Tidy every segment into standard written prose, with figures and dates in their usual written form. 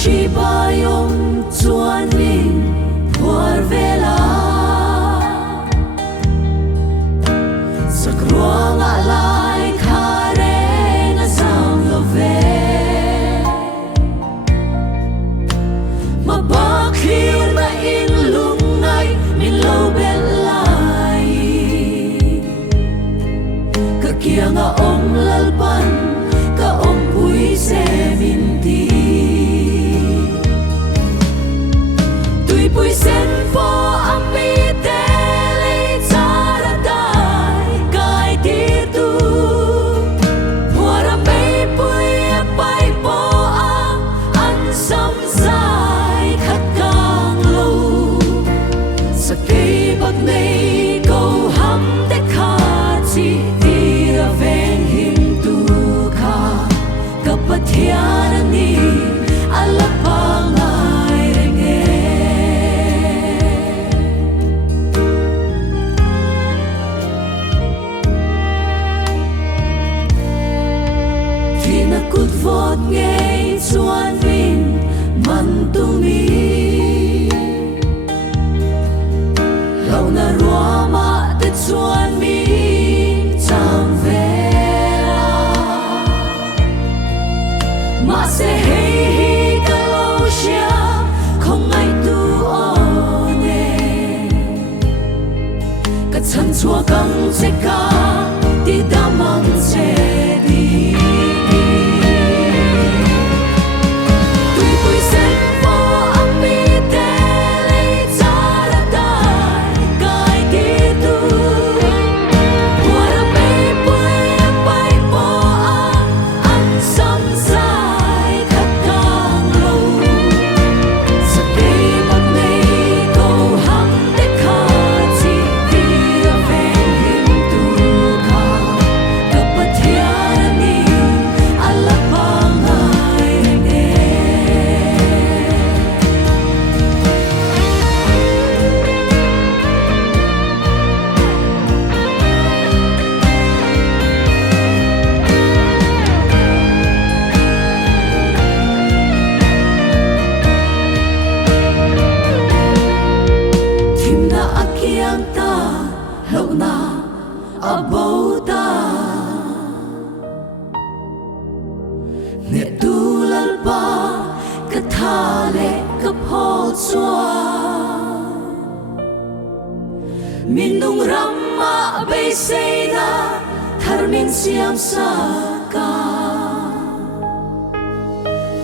chi bayom chuan min puar vela sakruang alai khare na sam love mabakhir na in lungai min lo bel lai ka kianga om lalpan ka om pui se min ti tui pui sen fo ami te le chara dai kai ti tu puara me pui pai po a an sam sai khat kang lo sakei bak nei ko ham te kha chi ti ra ven him tu kha ka pathian ani ala pangai reng thina kut vot ngei chuan min man tu mi lo na ruama te chuan mi chang vela ma se hei hi ka lo sia không ai tu one ka chan chua kang se ka ti da mang se di tui pui sen fo ami te le chara dai kai ti tu puara me pui pai po a an sam sai khat kang lo sakei bak nei ko ham te kha chi ti ra ven him tu kha ka pathian ani ala pangai reng thim na akiang ta lo na abou ta ne tu lal pa ka tha le ka phol chua min nung ram ma be sei na thar min siam sa ka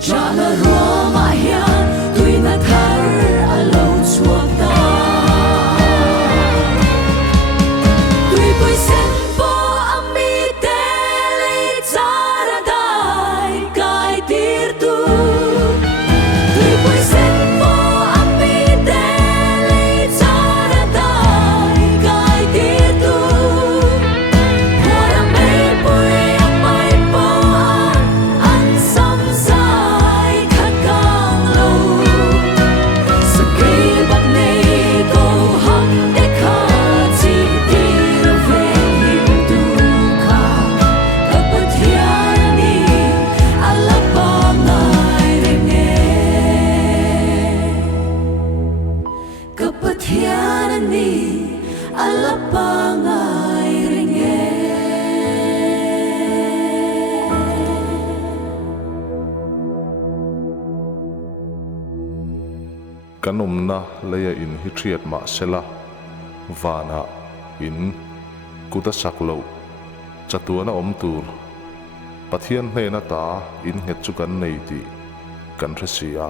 cha na ro ma hian tui na thar alo chuak ta tui pui sen po ami te le chara dai kai tir tu tui pui sen po ami te le chara dai kai tir tu puara me pui pai po an sam sai khat kang lo sakei bak nei ko ham te kha chi ti ra ven him tu kha ka pathian ani ala pangai reng ka pathian ani ala pangai reng kanumna leya in hi thiat ma sela vana in kuta saklo chatuan om tur pathian hnena ta in het chu kan nei ti kan thresia